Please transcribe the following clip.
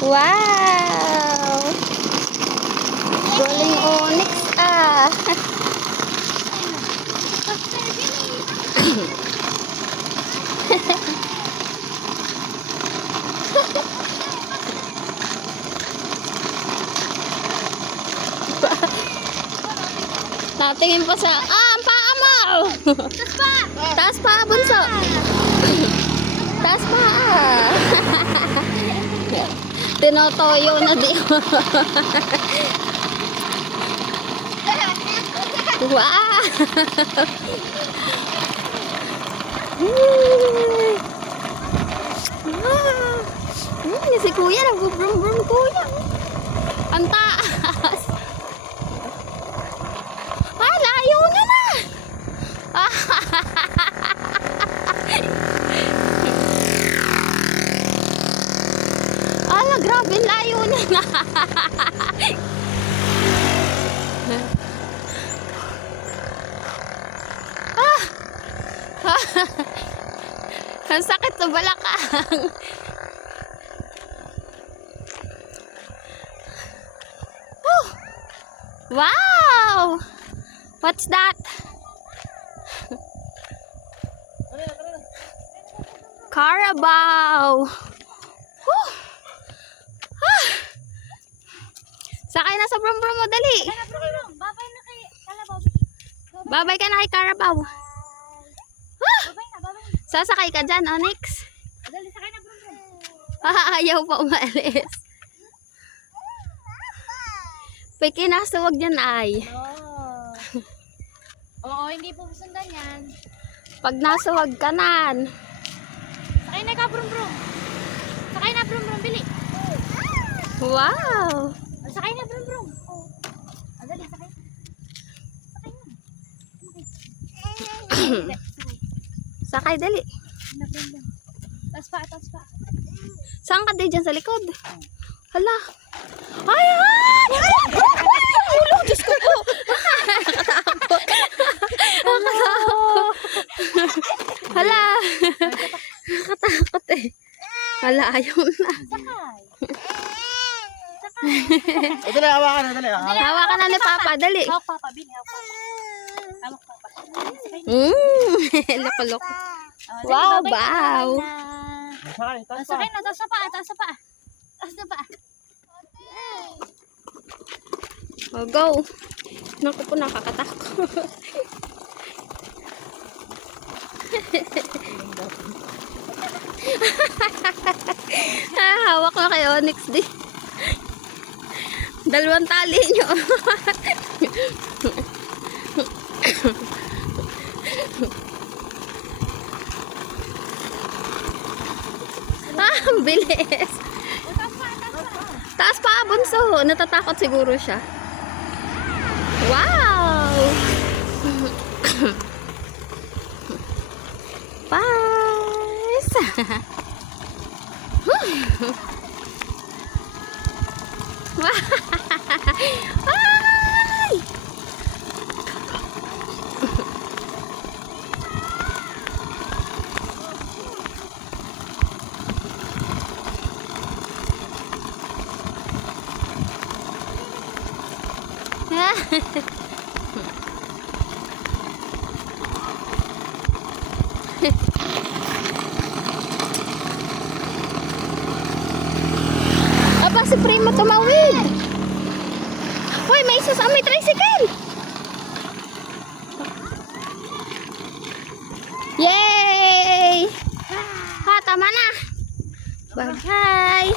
Wow! Galing onyx ah. Natingin pa sa ang paa mo. Taas pa, bunso. Taas pa. Tinotoyo na di. Wow. Si kuya nag-brum-brum kuya. Ang taas. Ah, layo niya na. Ala, grabe, layo niya na. Ang sakit sa balakang. Oh. Wow! What's that? Carabao. Sakay na sa brum-brum mo, dali. Babay na kay Carabao. Babay ka na kay Carabao. Babay na. Sasakay ka dyan, Onyx. Dali, sakay na brum-brum. Ayaw pa umalis. Pikinasuwag dyan ay. Oo, hindi po sundan yan. Pag nasuwag ka nan. Sakay na ka brum-brum. Sakay na brum-brum, bili. Wow! Sakay na brum-brum. Dali, sakay. Sakay na. Sakay, dali. Na brum-brum. Taas pa. Saan ka din dyan sa likod? Hala. Ay, ay! Ulo, Diyos ko po. Nakatakot. Hala. Nakatakot eh. Hala, ayaw na. Sakay. O, dali, hawakan na, dali. Hawakan na ni Papa, dali. Hawak papa, bili. Hawak papa. Sakay na. Loko-loko. Dali, Wow, babay na, wow. babay na. Sakay, taas pa. Sakay na, taas na pa. Taas na pa. Oh, go. Naku po, nakakatakot. Hawak na kay Onyx di. Dalawang tali nyo. Ang bilis. Taas pa, bunso. Natatakot siguro siya. Wow! Pais! Ay! Aba, si Primo tumawid. Hoy, may isa sa may tricycle. Yay! Ha, tama na. Bye-bye.